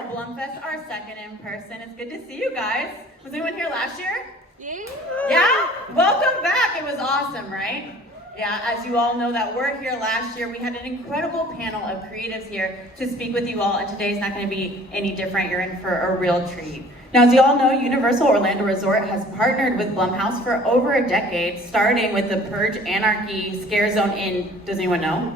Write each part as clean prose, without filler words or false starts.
annual BlumFest, our second in person. It's good to see you guys. Was anyone here last year? Yeah? Welcome back. It was awesome, right? Yeah, as you all know that we're here last year, we had an incredible panel of creatives here to speak with you all, and today's not going to be any different. You're in for a real treat. Now, as you all know, Universal Orlando Resort has partnered with Blumhouse for over a decade, starting with the Purge Anarchy Scare Zone in, does anyone know?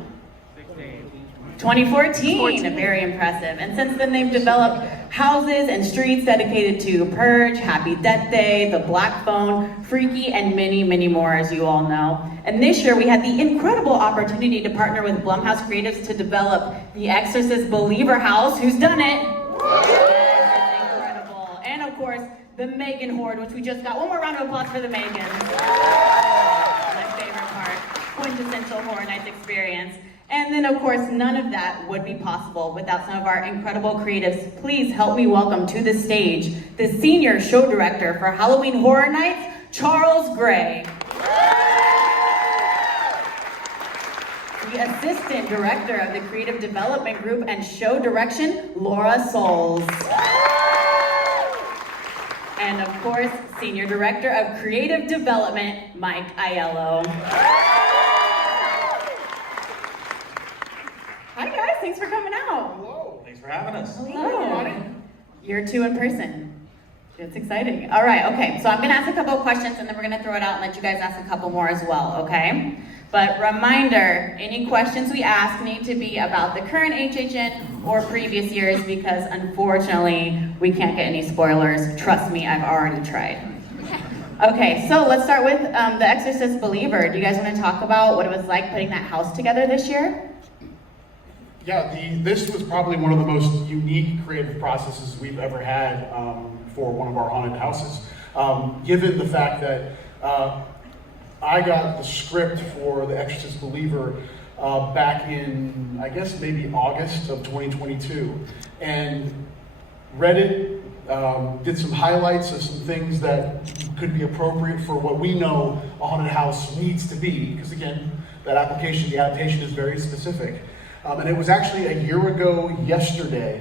2014, very impressive. And since then they've developed houses and streets dedicated to Purge, Happy Death Day, the Black Phone, Freaky, and many, many more, as you all know. And this year we had the incredible opportunity to partner with Blumhouse creatives to develop the Exorcist Believer House. Who's done it? Yes, it's incredible. And of course, the Megan Horde, which we just got. One more round of applause for the Megans. My favorite part, quintessential Horror Nights experience. And then, of course, none of that would be possible without some of our incredible creatives. Please help me welcome to the stage the Senior Show Director for Halloween Horror Nights, Charles Gray. The Assistant Director of the Creative Development Group and Show Direction, Laura Souls. And, of course, Senior Director of Creative Development, Mike Aiello. Hi guys, thanks for coming out. Hello, thanks for having us. Hello. You're two in person. It's exciting. All right, okay, so I'm gonna ask a couple of questions and then we're gonna throw it out and let you guys ask a couple more as well, okay? But reminder, any questions we ask need to be about the current HHN or previous years because unfortunately, we can't get any spoilers. Trust me, I've already tried. Okay, so let's start with The Exorcist Believer. Do you guys wanna talk about what it was like putting that house together this year? Yeah, this was probably one of the most unique creative processes we've ever had for one of our haunted houses. Given the fact that I got the script for The Exorcist Believer back in, I guess, maybe August of 2022, and read it, did some highlights of some things that could be appropriate for what we know a haunted house needs to be, because again, that application, the adaptation is very specific. And it was actually a year ago yesterday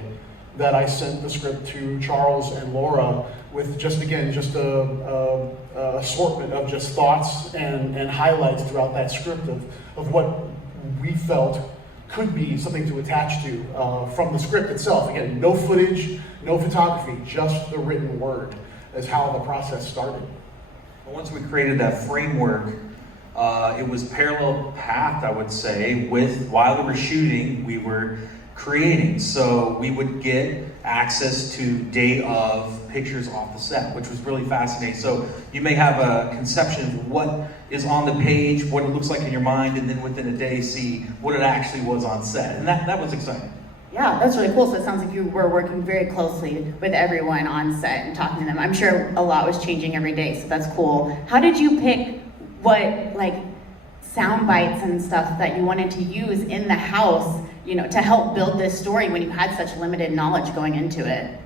that I sent the script to Charles and Laura with just a assortment of just thoughts and highlights throughout that script of what we felt could be something to attach to from the script itself. Again, no footage, no photography, just the written word is how the process started. Once we created that framework, it was parallel path, I would say, with while we were shooting, we were creating. So we would get access to day of pictures off the set, which was really fascinating. So you may have a conception of what is on the page, what it looks like in your mind, and then within a day see what it actually was on set. And that was exciting. Yeah, that's really cool. So it sounds like you were working very closely with everyone on set and talking to them. I'm sure a lot was changing every day, so that's cool. How did you pick what, like, sound bites and stuff that you wanted to use in the house, you know, to help build this story when you had such limited knowledge going into it?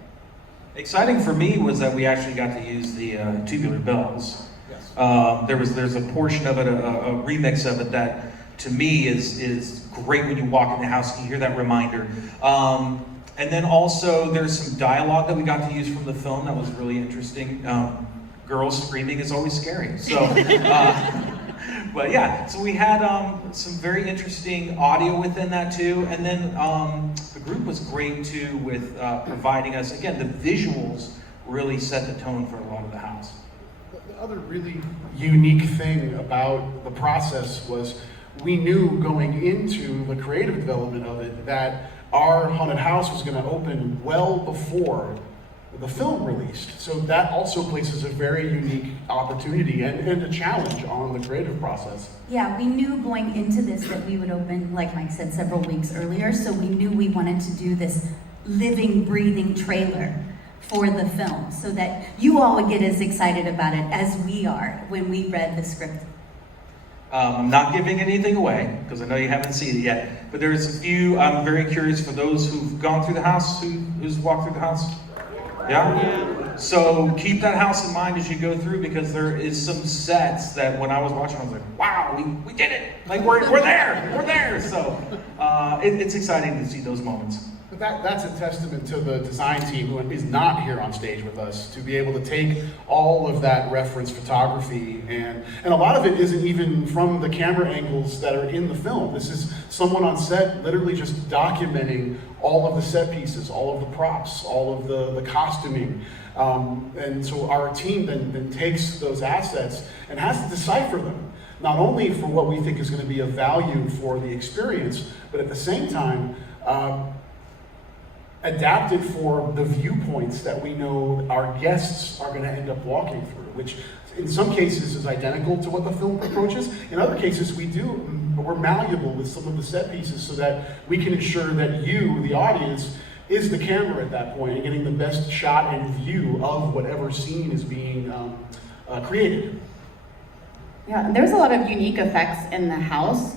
Exciting for me was that we actually got to use the tubular bells. Yes. There's a portion of it, a remix of it that to me is great when you walk in the house and you hear that reminder. And then also there's some dialogue that we got to use from the film that was really interesting. Girls screaming is always scary. So, but yeah, so we had some very interesting audio within that too. And then the group was great too with providing us, again, the visuals really set the tone for a lot of the house. The other really unique thing about the process was we knew going into the creative development of it that our haunted house was going to open well before the film released. So that also places a very unique opportunity and a challenge on the creative process. Yeah, we knew going into this that we would open, like Mike said, several weeks earlier, so we knew we wanted to do this living, breathing trailer for the film so that you all would get as excited about it as we are when we read the script. I'm not giving anything away because I know you haven't seen it yet, but there's a few. I'm very curious for those who've gone through the house, who's walked through the house. Yeah? So keep that house in mind as you go through because there is some sets that when I was watching, I was like, wow, we did it. Like we're there. So it's exciting to see those moments. The That's a testament to the design team who is not here on stage with us, to be able to take all of that reference photography, and a lot of it isn't even from the camera angles that are in the film. This is someone on set literally just documenting all of the set pieces, all of the props, all of the costuming. And so our team then takes those assets and has to decipher them, not only for what we think is going to be of value for the experience, but at the same time, adapted for the viewpoints that we know our guests are going to end up walking through, which in some cases is identical to what the film approaches. In other cases, we're malleable with some of the set pieces so that we can ensure that you, the audience, is the camera at that point and getting the best shot and view of whatever scene is being created. Yeah, there's a lot of unique effects in the house.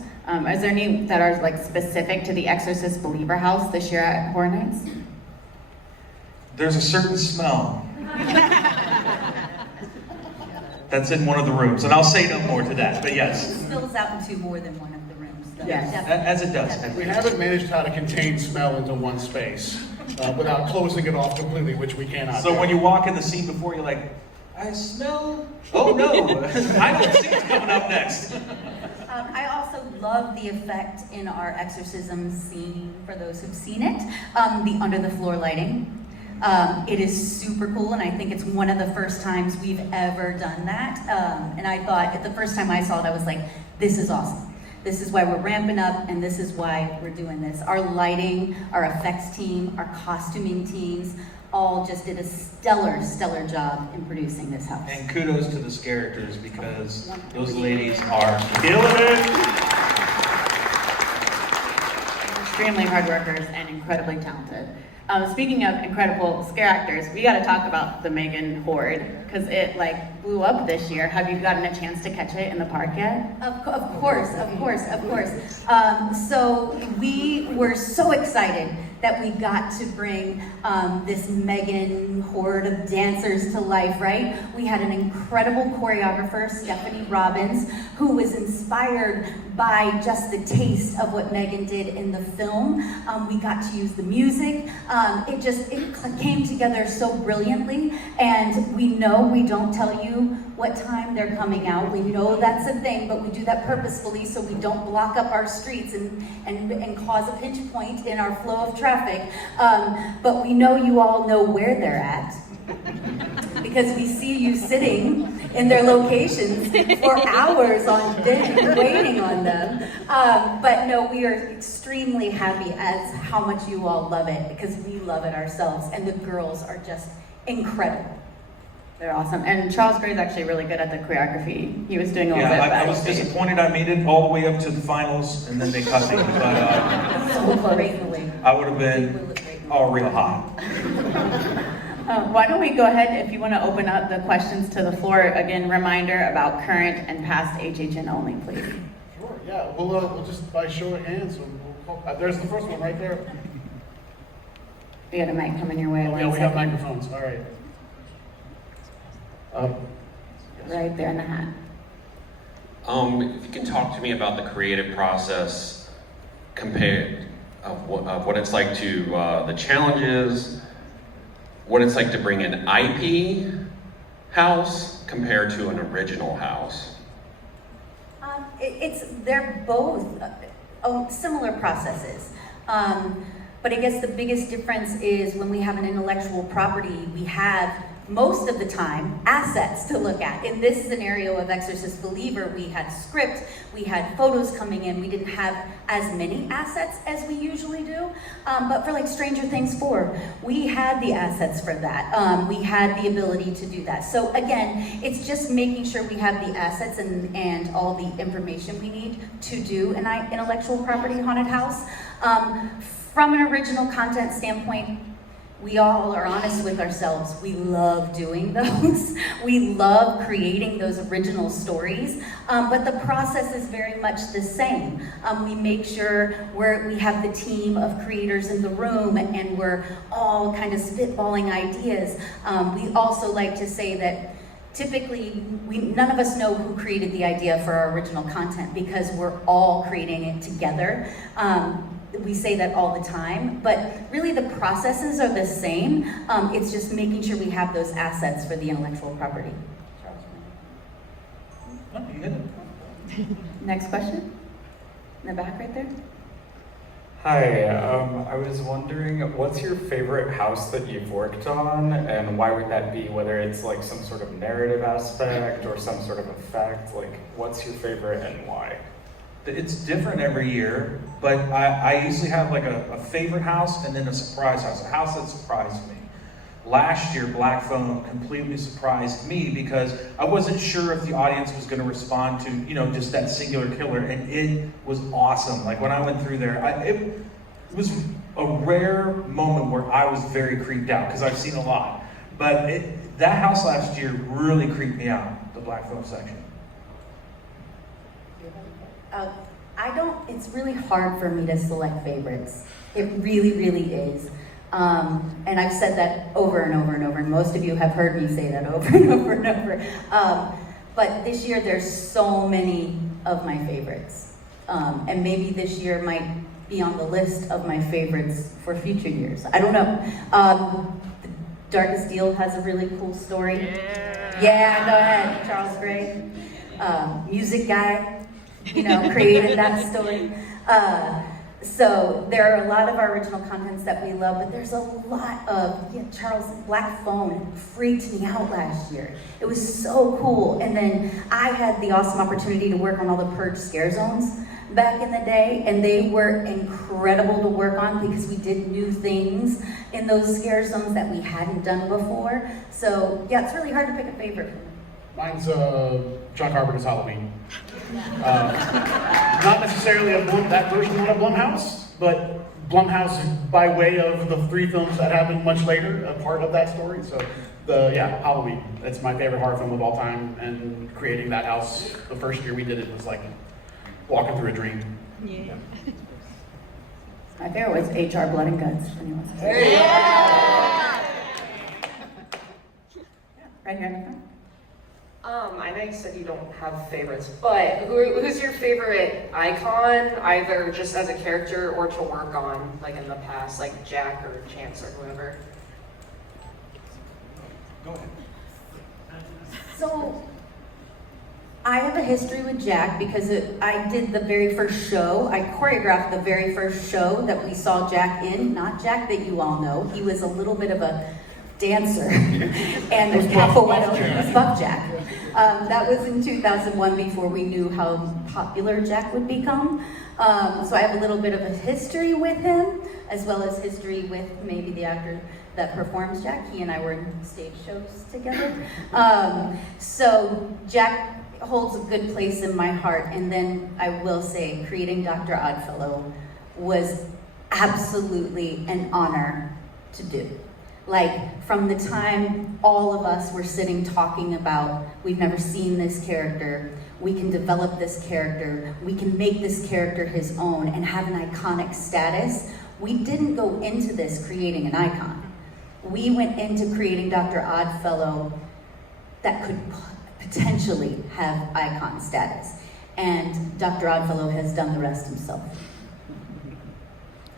Is there any that are like specific to the Exorcist Believer house this year at Horror Nights? There's a certain smell that's in one of the rooms, and I'll say no more to that, but yes. It spills out into more than one of the rooms, though. Yes. Definitely. As it does. We haven't managed how to contain smell into one space without closing it off completely, which we cannot So do. when you walk in the scene before, you're like, I smell, oh no, I don't see what's coming up next. I also love the effect in our exorcism scene, for those who've seen it, the under the floor lighting. It is super cool, and I think it's one of the first times we've ever done that. And I thought, the first time I saw it, I was like, this is awesome. This is why we're ramping up, and this is why we're doing this. Our lighting, our effects team, our costuming teams, all just did a stellar job in producing this house. And kudos to the characters, because those ladies are killing it. Extremely hard workers and incredibly talented. Speaking of incredible scare actors, we got to talk about the Megan Horde, because it like blew up this year. Have you gotten a chance to catch it in the park yet? Of course. So we were so excited that we got to bring this Megan horde of dancers to life, right? We had an incredible choreographer, Stephanie Robbins, who was inspired by just the taste of what Megan did in the film. We got to use the music. It came together so brilliantly, and we know we don't tell you what time they're coming out. We know that's a thing, but we do that purposefully so we don't block up our streets and cause a pinch point in our flow of traffic. But we know you all know where they're at, because we see you sitting in their locations for hours on end waiting on them. But no, we are extremely happy as how much you all love it, because we love it ourselves, and the girls are just incredible. They're awesome. And Charles Gray's actually really good at the choreography. He was doing a little bit I was backstage. disappointed I made it all the way up to the finals, and then they cut me, but So gratefully. I would have been all real hot. Why don't we go ahead, if you want to open up the questions to the floor. Again, reminder about current and past HHN only, please. Sure, yeah, we'll just by show of hands, there's the first one right there. We got a mic coming your way. Yeah, we have microphones, all right. Right there in the hat. If you can talk to me about the creative process compared of what it's like to the challenges, what it's like to bring an IP house compared to an original house. They're both similar processes. But I guess the biggest difference is when we have an intellectual property, we have most of the time assets to look at. In this scenario of Exorcist Believer, we had script, we had photos coming in, we didn't have as many assets as we usually do. But for like Stranger Things 4, we had the assets for that. We had the ability to do that. So again, it's just making sure we have the assets and all the information we need to do an intellectual property haunted house. From an original content standpoint, we all are honest with ourselves. We love doing those. We love creating those original stories, but the process is very much the same. We make sure we have the team of creators in the room, and we're all kind of spitballing ideas. We also like to say that typically, none of us know who created the idea for our original content, because we're all creating it together. we say that all the time, but really the processes are the same. It's just making sure we have those assets for the intellectual property. No, you hit it. Next question? In the back right there? Hi, I was wondering, what's your favorite house that you've worked on, and why would that be? Whether it's like some sort of narrative aspect or some sort of effect, like what's your favorite and why? It's different every year, but I usually have like a favorite house and then a surprise house, a house that surprised me. Last year, Black Phone completely surprised me because I wasn't sure if the audience was going to respond to, you know, just that singular killer, and it was awesome. Like when I went through there, it was a rare moment where I was very creeped out because I've seen a lot. But that house last year really creeped me out, the Black Phone section. It's really hard for me to select favorites. It really, really is. And I've said that over and over and over, and most of you have heard me say that over and over and over. But this year there's so many of my favorites. And maybe this year might be on the list of my favorites for future years. I don't know. The Darkest Deal has a really cool story. Yeah, go ahead, Charles Gray. Music guy, you know, created that story. So there are a lot of our original contents that we love, but there's a lot of, Charles, Black Phone freaked me out last year. It was so cool. And then I had the awesome opportunity to work on all the Purge scare zones back in the day, and they were incredible to work on because we did new things in those scare zones that we hadn't done before. So yeah, it's really hard to pick a favorite. Mine's John Carpenter's Halloween. Not necessarily that version of Blumhouse, but Blumhouse by way of the 3 films that happened much later, a part of that story. So Halloween. That's my favorite horror film of all time, and creating that house the first year we did it was like walking through a dream. Yeah. My favorite was HR Blood and Guts. Right here in the front. I know you said you don't have favorites, but who's your favorite icon, either just as a character or to work on, like in the past, like Jack or Chance or whoever? Go ahead. So I have a history with Jack because I did the very first show. I choreographed the very first show that we saw Jack in, not Jack that you all know. He was a little bit of a dancer and a capoeira. It was Buck Jack. That was in 2001 before we knew how popular Jack would become. So I have a little bit of a history with him, as well as history with maybe the actor that performs Jack. He and I were in stage shows together. So Jack holds a good place in my heart. And then I will say, creating Dr. Oddfellow was absolutely an honor to do. Like, from the time all of us were sitting talking about, we've never seen this character, we can develop this character, we can make this character his own and have an iconic status, we didn't go into this creating an icon. We went into creating Dr. Oddfellow that could potentially have icon status. And Dr. Oddfellow has done the rest himself.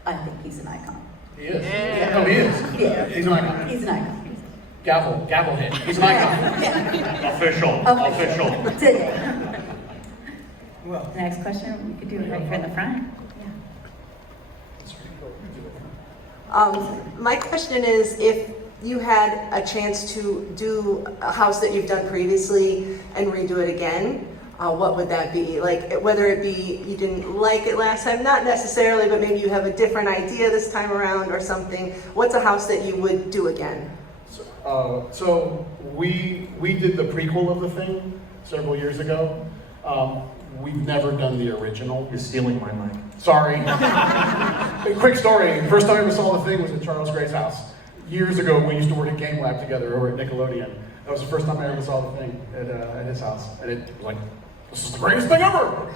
I think he's an icon. He is. Yeah. Oh, he is. Yeah. He's an icon. He's an icon. Gavel hit. He's an icon. Official. Today. Well, next question we could do right here in the front. My question is, if you had a chance to do a house that you've done previously and redo it again, what would that be? Like, whether it be you didn't like it last time, not necessarily, but maybe you have a different idea this time around or something. What's a house that you would do again? So we did the prequel of the thing several years ago. We've never done the original. You're stealing my mic. Sorry. Quick story. First time I ever saw the thing was at Charles Gray's house. Years ago, we used to work at Game Lab together over at Nickelodeon. That was the first time I ever saw the thing at his house. And it was like, this is the greatest thing ever!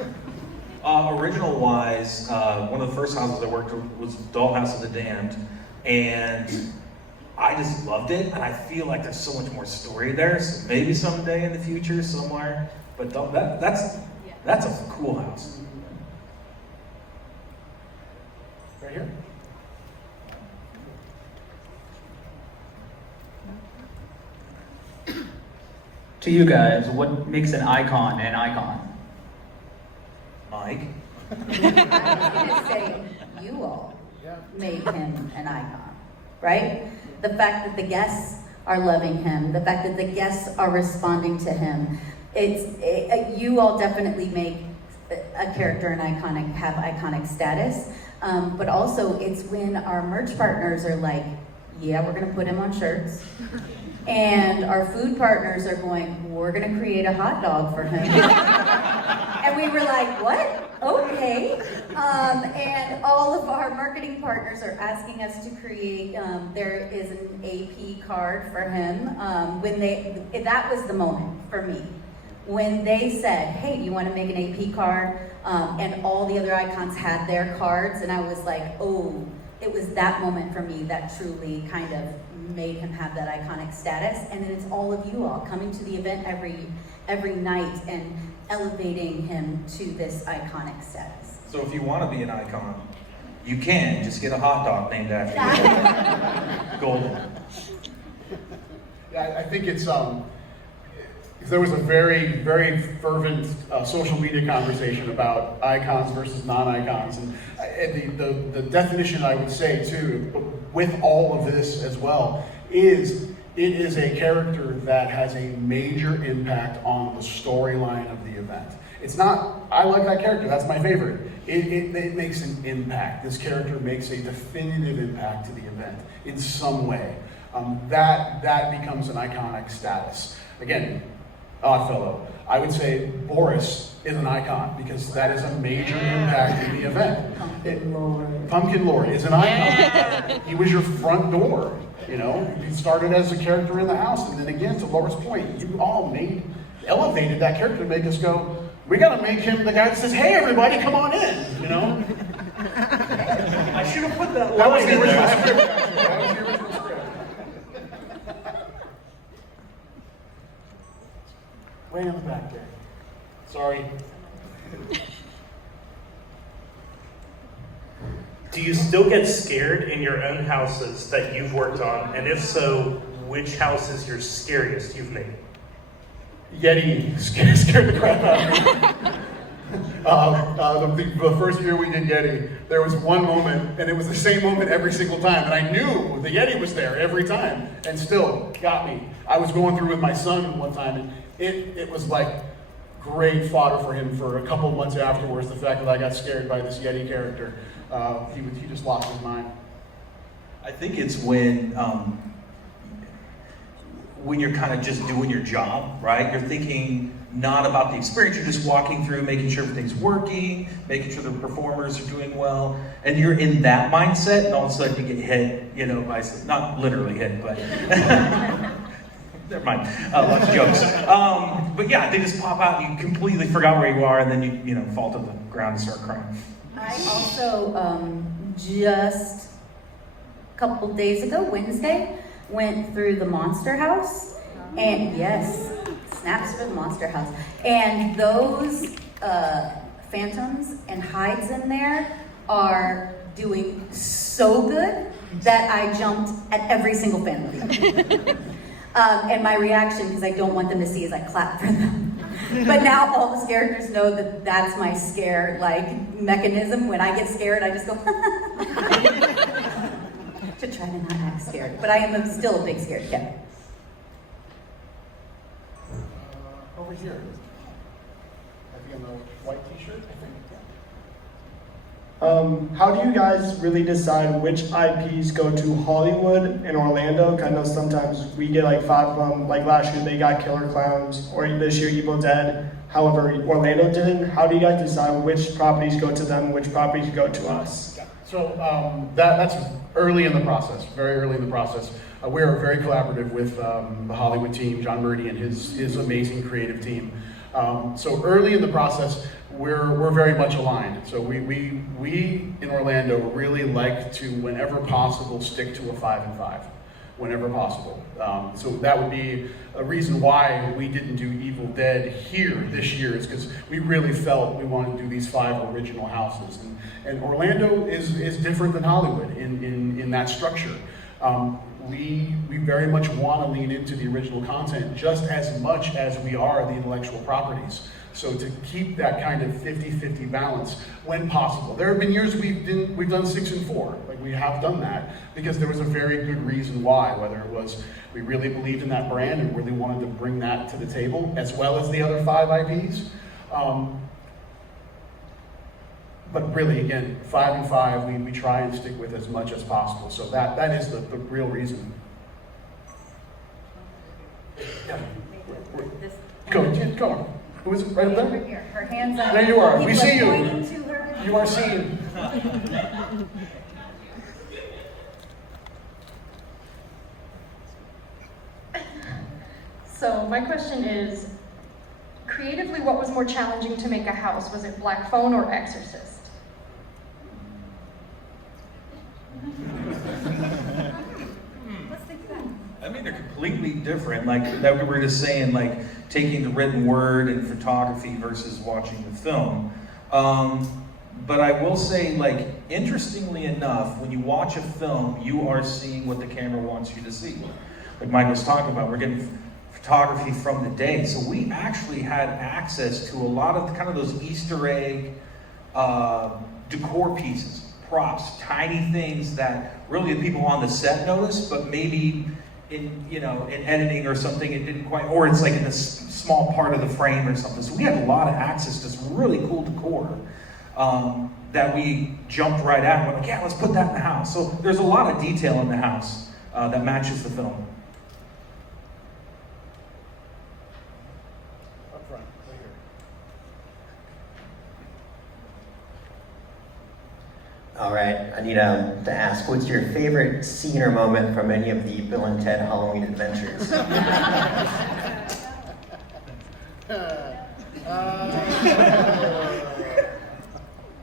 Original-wise, one of the first houses I worked with was Dollhouse of the Damned, and I just loved it, and I feel like there's so much more story there, so maybe someday in the future, somewhere, but that's a cool house. Right here. To you guys, what makes an icon an icon? Mike? I was gonna say, you all made him an icon, right? The fact that the guests are loving him, the fact that the guests are responding to him, you all definitely make a character have iconic status. But also, it's when our merch partners are like, yeah, we're gonna put him on shirts. And our food partners are going, we're gonna create a hot dog for him. And we were like, what? Okay. And all of our marketing partners are asking us to create, there is an AP card for him. That was the moment for me. When they said, hey, you wanna make an AP card? And all the other icons had their cards, and I was like, oh, it was that moment for me that truly kind of made him have that iconic status. And then it's all of you all coming to the event every night and elevating him to this iconic status. So if you want to be an icon, you can. Just get a hot dog named after you. Golden. Yeah, I think it's there was a very, very fervent social media conversation about icons versus non-icons, and the definition I would say too, with all of this as well, is it is a character that has a major impact on the storyline of the event. It's not, I like that character, that's my favorite. It makes an impact. This character makes a definitive impact to the event in some way. That becomes an iconic status. Again, Oddfellow. I would say Boris is an icon because that is a major impact in the event. Pumpkin Lord is an icon. He was your front door. You know, you started as a character in the house, and then again, to Laura's point, you all elevated that character to make us go, we gotta make him the guy that says, hey everybody, come on in, you know? I should have put that That was line the in original there. script. That was the original script. Way in the back there. Sorry. Do you still get scared in your own houses that you've worked on? And if so, which house is your scariest you've made? Yeti scared the crap out of me. The first year we did Yeti, there was one moment, and it was the same moment every single time, and I knew the Yeti was there every time, and still got me. I was going through with my son one time, and it was like great fodder for him for a couple of months afterwards, the fact that I got scared by this Yeti character. He just lost his mind. I think it's when you're kind of just doing your job, right? You're thinking not about the experience, you're just walking through, making sure everything's working, making sure the performers are doing well, and you're in that mindset, and all of a sudden you get hit, you know, by, not literally hit, but never mind, lots of jokes. But yeah, they just pop out, and you completely forgot where you are, and then you know, fall to the ground and start crying. I also, just a couple days ago, Wednesday, went through the Monster House, and yes, snaps for the Monster House. And those phantoms and hides in there are doing so good that I jumped at every single family. And my reaction, because I don't want them to see, is I clap for them. But now all the characters know that that's my scare, like, mechanism. When I get scared, I just go, to try to not act scared. But I am still a big scared cat. Over here. I think on the white t-shirt, I think. How do you guys really decide which IPs go to Hollywood and Orlando? 'Cause I know sometimes we get like 5 of them. Like last year they got Killer Clowns, or this year Evil Dead. However, Orlando didn't. How do you guys decide which properties go to them and which properties go to us? So that's early in the process, very early in the process. We are very collaborative with the Hollywood team, John Murdy and his amazing creative team. So early in the process, we're very much aligned. So we in Orlando really like to, whenever possible, stick to a 5 and 5. whenever possible. So that would be a reason why we didn't do Evil Dead here this year, is because we really felt we wanted to do these 5 original houses. And Orlando is different than Hollywood in that structure. We very much want to lean into the original content just as much as we are the intellectual properties. So to keep that kind of 50-50 balance when possible. There have been years we've done 6 and 4. Like, we have done that because there was a very good reason why, whether it was we really believed in that brand and really wanted to bring that to the table, as well as the other 5 IPs. But really, again, 5 and 5, we try and stick with as much as possible. So that is the real reason. Yeah. Go. Who is it? Right up there? Her hands up. There you are. We see you. Pointing to her. You are seen. So my question is, creatively, what was more challenging to make a house? Was it Black Phone or Exorcist? I mean, they're completely different. Like that we were just saying, like taking the written word and photography versus watching the film. But I will say, like, interestingly enough, when you watch a film, you are seeing what the camera wants you to see. Like Mike was talking about, we're getting photography from the day. So we actually had access to a lot of kind of those Easter egg decor pieces, props, tiny things that really the people on the set noticed, but maybe in editing or something it didn't quite, or it's like in a small part of the frame or something. So we had a lot of access to some really cool decor that we jumped right at. We're like, yeah, let's put that in the house. So there's a lot of detail in the house that matches the film. Up front, right here. All right, I need to ask, what's your favorite scene or moment from any of the Bill and Ted Halloween adventures? I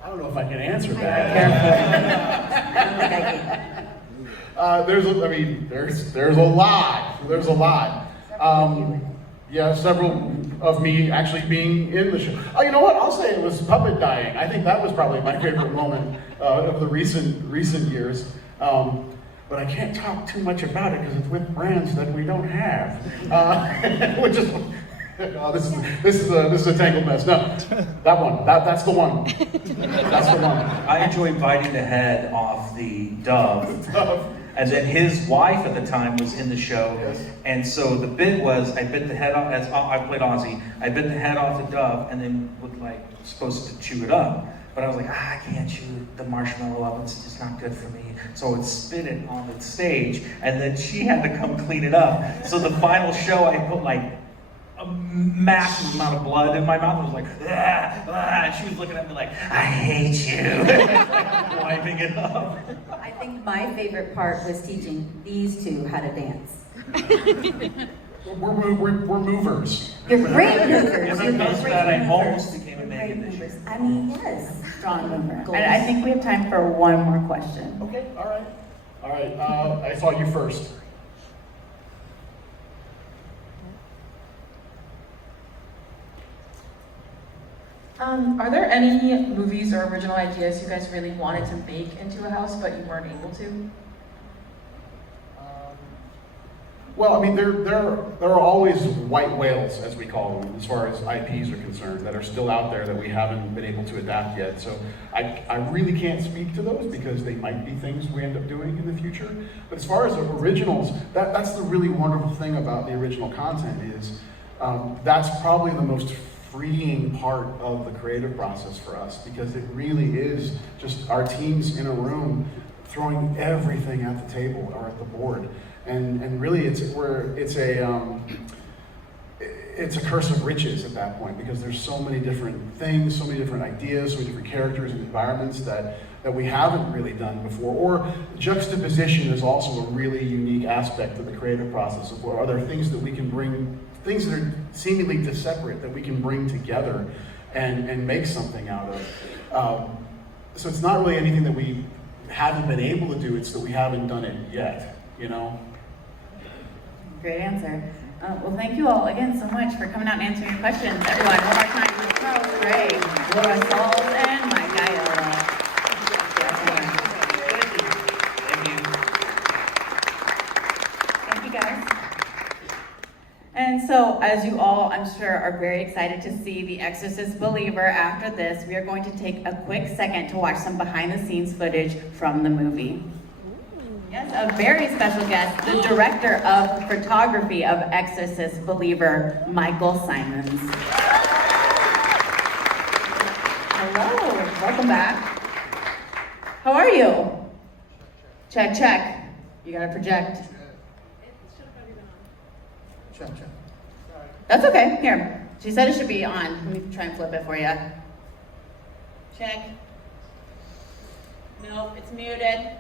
don't know if I can answer that. There's a lot. Yeah, several of me actually being in the show. Oh, you know what? I'll say it was Puppet dying. I think that was probably my favorite moment of the recent years. But I can't talk too much about it because it's with brands that we don't have, which is. Oh, this is a tangled mess. No, that one. That's the one. That's the one. I enjoy biting the head off the dove. And then his wife at the time was in the show. Yes. And so the bit was, I bit the head off, as I played Ozzy, I bit the head off the dove and then was like supposed to chew it up. But I was like, I can't chew the marshmallow up, it's just not good for me. So I would spit it on the stage and then she had to come clean it up. So the final show I put like a massive amount of blood in my mouth. I was like, and she was looking at me like, I hate you. Wiping it up. I think my favorite part was teaching these two how to dance. We're movers. You're great movers. You're that I almost became a Megan this year. I mean, yes. Strong mover. And I think we have time for one more question. Okay, all right. I saw you first. Are there any movies or original ideas you guys really wanted to make into a house but you weren't able to? Well, I mean, there are always white whales, as we call them, as far as IPs are concerned, that are still out there that we haven't been able to adapt yet. So I really can't speak to those because they might be things we end up doing in the future. But as far as originals, that's the really wonderful thing about the original content is that's probably the most freeing part of the creative process for us, because it really is just our teams in a room throwing everything at the table or at the board. And really it's a curse of riches at that point, because there's so many different things, so many different ideas, so many different characters and environments that we haven't really done before. Or juxtaposition is also a really unique aspect of the creative process. Are there things that we can bring, things that are seemingly separate that we can bring together and make something out of? So it's not really anything that we haven't been able to do, it's that we haven't done it yet, you know? Great answer. Well, thank you all again so much for coming out and answering your questions. Everyone, one more time for Charles Gray, Laura Sauls, and Mike Iola. Thank you, guys. And so, as you all, I'm sure, are very excited to see The Exorcist Believer after this, we are going to take a quick second to watch some behind-the-scenes footage from the movie. Yes, a very special guest, the director of photography of Exorcist Believer, Michael Simons. Hello, welcome back. How are you? Check, check. You gotta project. Check. That's okay, here. She said it should be on. Let me try and flip it for you. Check. Nope, it's muted.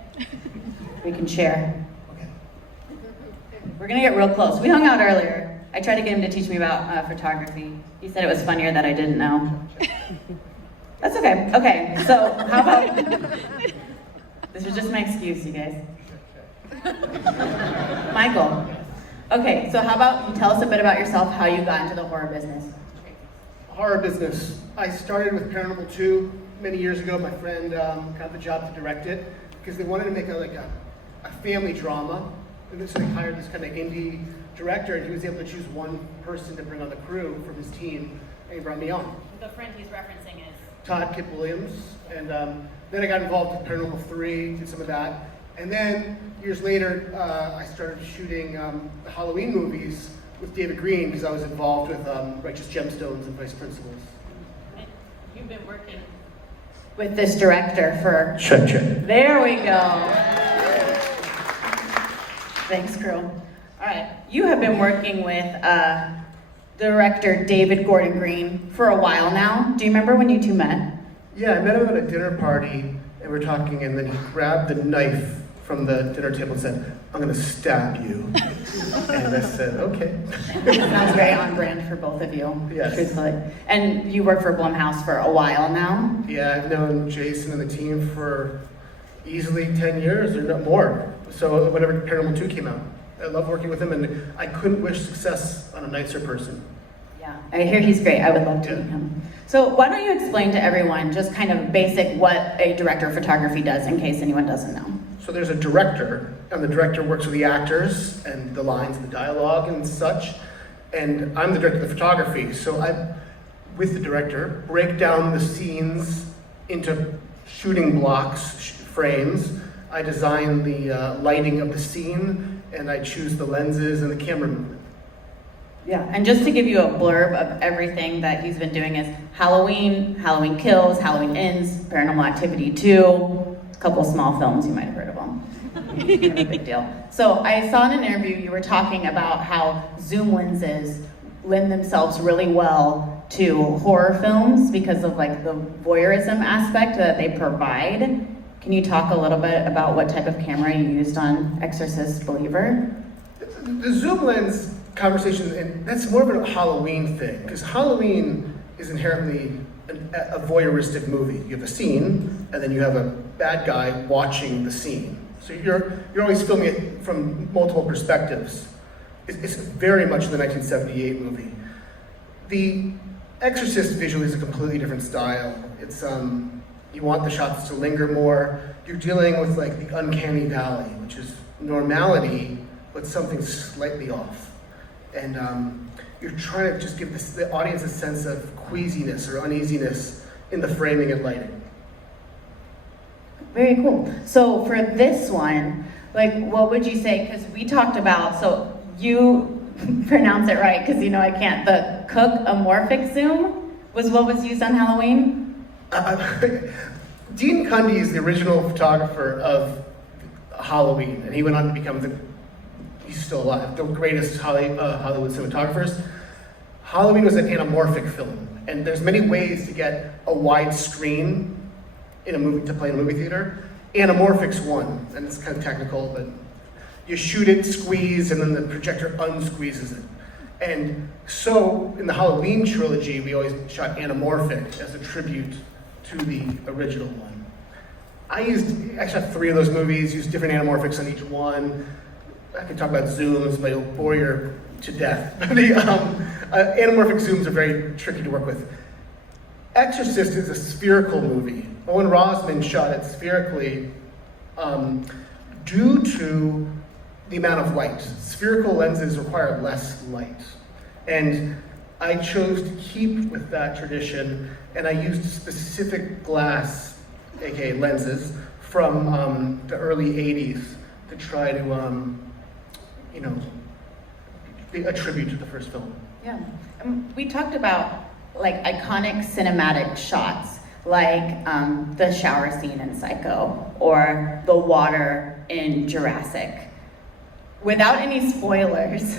We can share. Okay. We're gonna get real close. We hung out earlier. I tried to get him to teach me about photography. He said it was funnier that I didn't know. That's okay. Okay, so how about... This was just my excuse, you guys. Michael. Okay, so how about you tell us a bit about yourself, how you got into the horror business? Horror business. I started with Paranormal 2 many years ago. My friend got the job to direct it because they wanted to make a family drama. And so they hired this kind of indie director, and he was able to choose one person to bring on the crew from his team, and he brought me on. The friend he's referencing is? Todd Kip Williams. And then I got involved with Paranormal 3, did some of that. And then, years later, I started shooting the Halloween movies with David Green because I was involved with Righteous Gemstones and Vice Principals. And you've been working with this director for... Check. There we go. Thanks, crew. All right, you have been working with director David Gordon Green for a while now. Do you remember when you two met? Yeah, I met him at a dinner party, and we're talking, and then he grabbed the knife from the dinner table and said, "I'm gonna stab you." And I said, okay. It sounds very on brand for both of you, Yes. truthfully. And you work for BlumHouse for a while now? Yeah, I've known Jason and the team for easily 10 years or no more. So whenever Paranormal 2 came out, I love working with him, and I couldn't wish success on a nicer person. Yeah, I hear he's great. I would love to meet him. So why don't you explain to everyone just kind of basic what a director of photography does in case anyone doesn't know? So there's a director, and the director works with the actors and the lines, the dialogue and such. And I'm the director of the photography. So I, with the director, break down the scenes into shooting blocks, frames. I design the lighting of the scene, and I choose the lenses and the camera movement. Yeah, and just to give you a blurb of everything that he's been doing is Halloween, Halloween Kills, Halloween Ends, Paranormal Activity 2, a couple small films, you might have heard of them. Kind of a big deal. So I saw in an interview you were talking about how zoom lenses lend themselves really well to horror films because of like the voyeurism aspect that they provide. Can you talk a little bit about what type of camera you used on Exorcist Believer? The zoom lens conversation, and that's more of a Halloween thing, because Halloween is inherently a voyeuristic movie. You have a scene, and then you have a bad guy watching the scene. So you're always filming it from multiple perspectives. It's very much the 1978 movie. The Exorcist visually is a completely different style. It's you want the shots to linger more. You're dealing with like the uncanny valley, which is normality, but something slightly off. And you're trying to just give the audience a sense of queasiness or uneasiness in the framing and lighting. Very cool. So for this one, like what would you say, because we talked about, so you pronounce it right, because you know I can't, the Cook amorphic zoom was what was used on Halloween? Dean Cundy is the original photographer of Halloween, and he went on to become he's still alive, the greatest Hollywood cinematographers. Halloween was an anamorphic film, and there's many ways to get a wide screen in a movie, to play in a movie theater. Anamorphic's one, and it's kind of technical, but you shoot it, squeeze, and then the projector unsqueezes it. And so, in the Halloween trilogy, we always shot anamorphic as a tribute to the original one. I shot 3 of those movies, used different anamorphics on each one. I could talk about zooms, but it'll bore you to death. The anamorphic zooms are very tricky to work with. Exorcist is a spherical movie. Owen Rosman shot it spherically due to the amount of light. Spherical lenses require less light. And I chose to keep with that tradition, and I used specific glass, aka lenses, from the early 80s to try to, be a tribute to the first film. Yeah. We talked about like iconic cinematic shots, like the shower scene in Psycho or the water in Jurassic. Without any spoilers,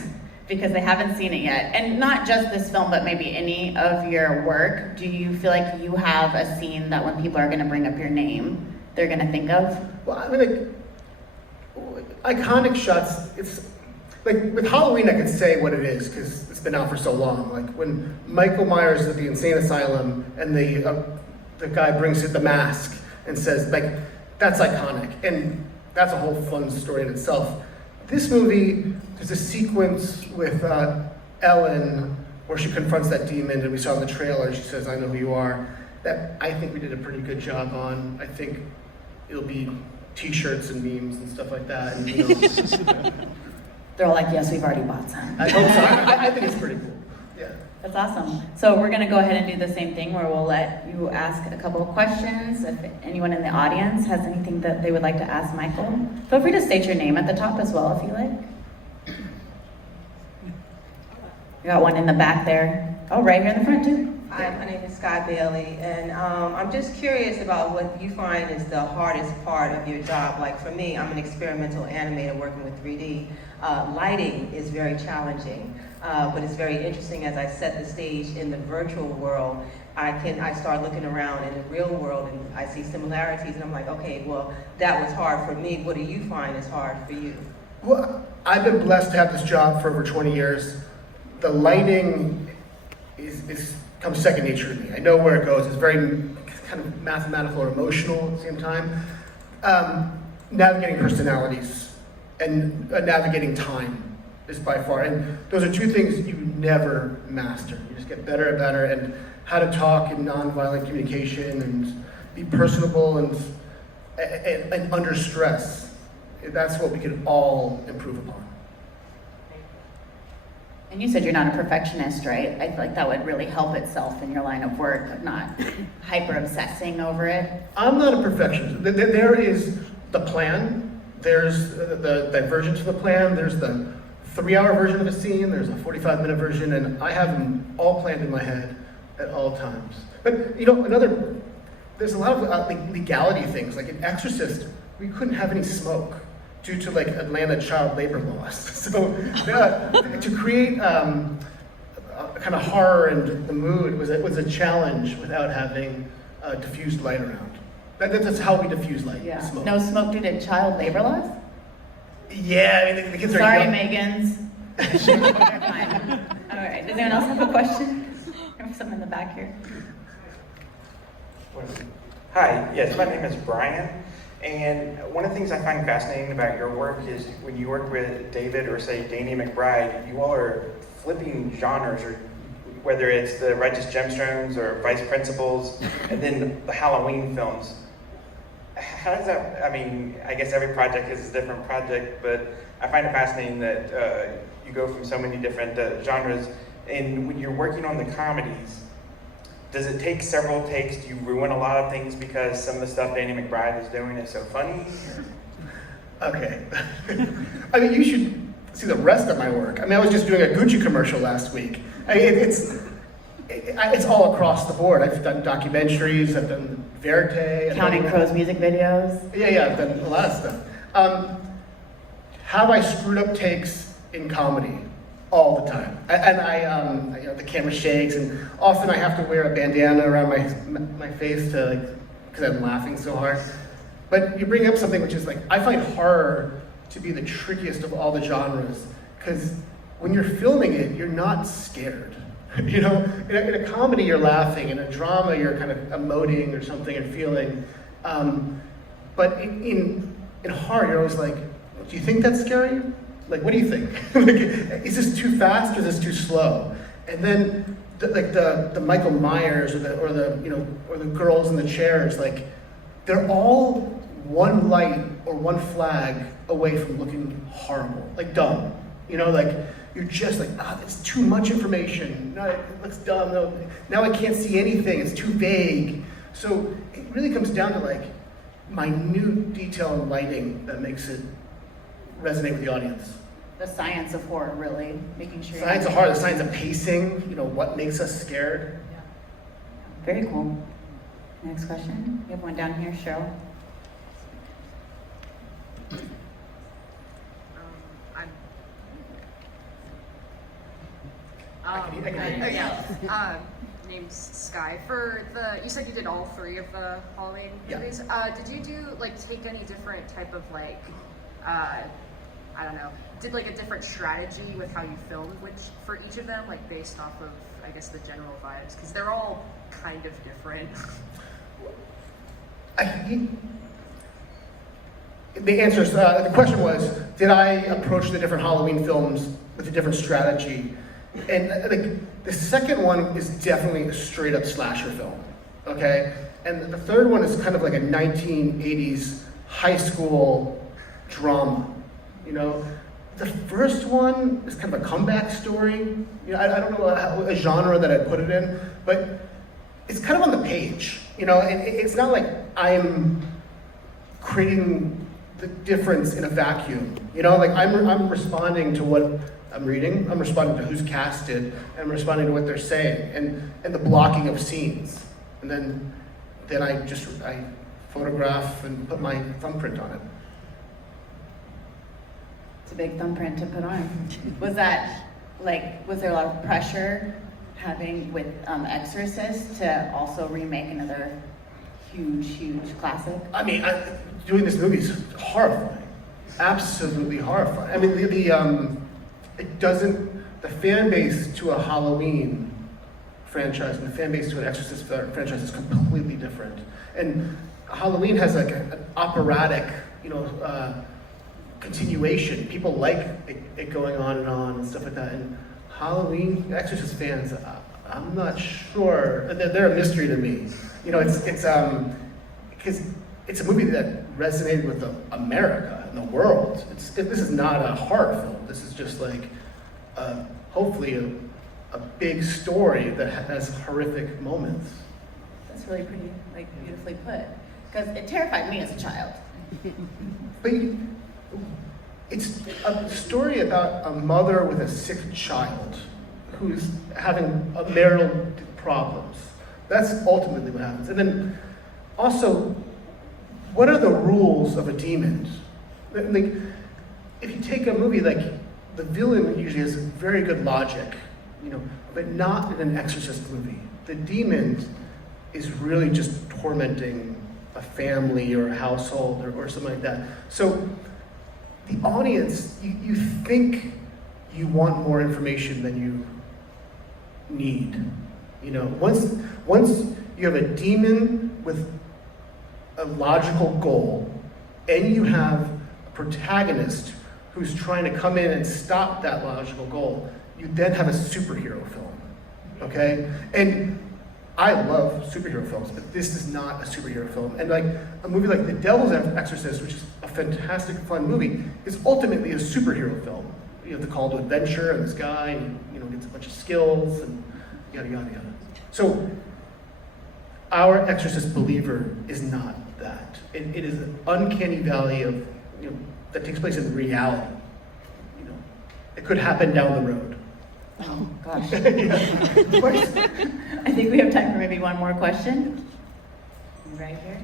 because they haven't seen it yet, and not just this film, but maybe any of your work, do you feel like you have a scene that when people are going to bring up your name, they're going to think of? Well, I mean, like, iconic shots, it's like with Halloween, I could say what it is because it's been out for so long. Like when Michael Myers is at the insane asylum and the guy brings it the mask and says, like, that's iconic, and that's a whole fun story in itself. This movie, there's a sequence with Ellen where she confronts that demon, and we saw in the trailer, she says, "I know who you are." That I think we did a pretty good job on. I think it'll be t-shirts and memes and stuff like that. And, They're all like, yes, we've already bought some. I hope so. I think it's pretty cool. Yeah. That's awesome. So we're gonna go ahead and do the same thing where we'll let you ask a couple of questions. If anyone in the audience has anything that they would like to ask Michael, feel free to state your name at the top as well if you like. You got one in the back there. Oh, right here in the front too. Hi, my name is Scott Bailey, and I'm just curious about what you find is the hardest part of your job. Like for me, I'm an experimental animator working with 3D. Lighting is very challenging, but it's very interesting as I set the stage in the virtual world. I start looking around in the real world and I see similarities, and I'm like, okay, well, that was hard for me. What do you find is hard for you? Well, I've been blessed to have this job for over 20 years. The lighting comes second nature to me. I know where it goes. It's very kind of mathematical or emotional at the same time. Navigating personalities and navigating time is by far, and those are two things you never master. You just get better and better, and how to talk in nonviolent communication and be personable and under stress. That's what we can all improve upon. And you said you're not a perfectionist, right? I feel like that would really help itself in your line of work, but not hyper obsessing over it. I'm not a perfectionist. There is the plan, there's the divergence of the plan, there's the 3-hour version of a scene, there's a 45-minute version, and I have them all planned in my head at all times. But there's a lot of legality things. Like in Exorcist, we couldn't have any smoke due to like Atlanta child labor laws. So to create kind of horror and the mood was a challenge without having diffused light around. That's how we diffuse light. Yeah. Smoke. No smoke due to child labor laws? Yeah, I mean, the kids are Sorry, young. Megans. All right, does anyone else have a question? I have some in the back here. Hi, yes, my name is Brian, and one of the things I find fascinating about your work is when you work with David or say Danny McBride, you all are flipping genres, or whether it's the Righteous Gemstones or Vice Principals, and then the Halloween films. How does that, I mean, I guess every project is a different project, but I find it fascinating that you go from so many different genres. And when you're working on the comedies, does it take several takes? Do you ruin a lot of things because some of the stuff Danny McBride is doing is so funny? Okay. I mean, you should see the rest of my work. I mean, I was just doing a Gucci commercial last week. I mean, it's all across the board. I've done documentaries, I've done Verite. Counting Crows music videos? Yeah, I've done a lot of stuff. Have I screwed up takes in comedy? All the time. And the camera shakes, and often I have to wear a bandana around my face because I'm laughing so hard. But you bring up something which is like, I find horror to be the trickiest of all the genres, because when you're filming it, you're not scared. You know, in a comedy you're laughing, in a drama you're kind of emoting or something and feeling. But in horror you're always like, do you think that's scary? Like, what do you think? Like, is this too fast or is this too slow? And then, the Michael Myers or the girls in the chairs, like, they're all one light or one flag away from looking horrible, like dumb. You know, like, you're just like, it's too much information. No, it looks dumb. No, now I can't see anything. It's too vague. So it really comes down to like minute detail and lighting that makes it resonate with the audience. The science of horror, really, making sure. Science of horror, the science of pacing, what makes us scared. Yeah. Very cool. Next question. We have one down here, Cheryl. Name's Sky. You said you did all 3 of the Halloween movies. Did you take any different type of I don't know, did like a different strategy with how you filmed for each of them, like based off of, I guess, the general vibes? Because they're all kind of different. The answer is, the question was, did I approach the different Halloween films with a different strategy? And the second one is definitely a straight up slasher film, okay? And the third one is kind of like a 1980s high school drama, The first one is kind of a comeback story. I don't know a genre that I'd put it in, but it's kind of on the page, and it's not like I'm creating the difference in a vacuum, like I'm responding to what I'm reading, I'm responding to who's casted, and I'm responding to what they're saying, and the blocking of scenes. And then I photograph and put my thumbprint on it. It's a big thumbprint to put on. Was there a lot of pressure having with Exorcist to also remake another huge classic? I mean, doing this movie is horrifying. Absolutely horrifying. I mean, the fan base to a Halloween franchise and the fan base to an Exorcist franchise is completely different. And Halloween has like an operatic, continuation. People like it going on and stuff like that. And Halloween, Exorcist fans, I'm not sure. They're a mystery to me. It's because it's a movie that resonated with America and the world. This is not a horror film. This is just like, hopefully a big story that has horrific moments. That's really pretty, beautifully put. Because it terrified me as a child. But it's a story about a mother with a sick child who's having marital problems. That's ultimately what happens. And then also, what are the rules of a demon? Like, if you take a movie like the villain usually has very good logic, but not in an Exorcist movie. The demon is really just tormenting a family or a household or something like that. So the audience, you think you want more information than you need. Once you have a demon with a logical goal, and you have a protagonist who's trying to come in and stop that logical goal, you then have a superhero film, okay? And I love superhero films, but this is not a superhero film. And like a movie like The Devil's Exorcist, which is a fantastic, fun movie, is ultimately a superhero film. You have the call to adventure, and this guy, gets a bunch of skills, and yada, yada, yada. So our Exorcist believer is not that. It is an uncanny valley of, that takes place in reality. It could happen down the road. Oh, gosh. Of course. I think we have time for maybe one more question. Right here.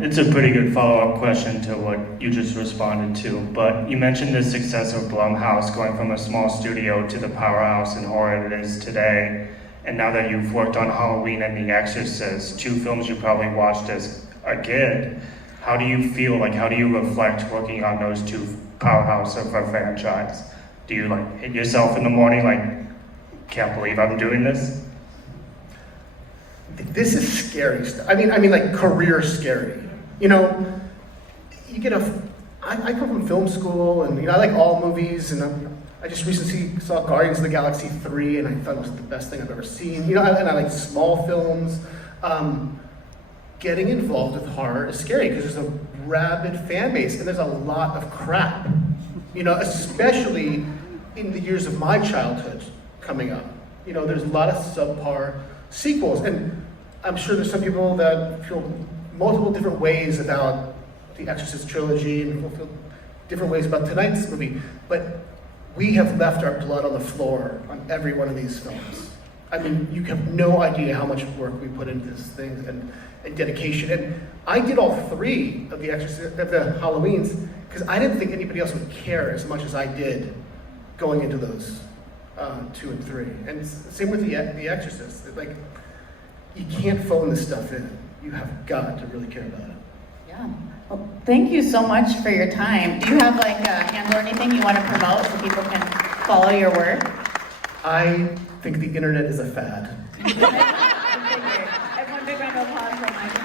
It's a pretty good follow-up question to what you just responded to, but you mentioned the success of Blumhouse going from a small studio to the powerhouse in horror it is today. And now that you've worked on Halloween and The Exorcist, 2 films you probably watched as a kid, how do you feel, how do you reflect working on those 2 powerhouse of a franchise? Do you hit yourself in the morning can't believe I'm doing this? This is scary stuff. I mean, career scary. you get I come from film school, and I like all movies, and I just recently saw Guardians of the Galaxy 3, and I thought it was the best thing I've ever seen. And I like small films. Getting involved with horror is scary because there's a rabid fan base, and there's a lot of crap. Especially in the years of my childhood coming up. There's a lot of subpar sequels, and I'm sure there's some people that feel multiple different ways about the Exorcist trilogy, and will feel different ways about tonight's movie. But we have left our blood on the floor on every one of these films. I mean, you have no idea how much work we put into these things and dedication. And I did all 3 of the Halloweens because I didn't think anybody else would care as much as I did going into those 2 and 3. And same with the Exorcist. Like, you can't phone this stuff in. You have got to really care about it. Yeah. Well, thank you so much for your time. Do you have like a handle or anything you want to promote so people can follow your work? I think the internet is a fad. Everyone, big round of applause for Mike.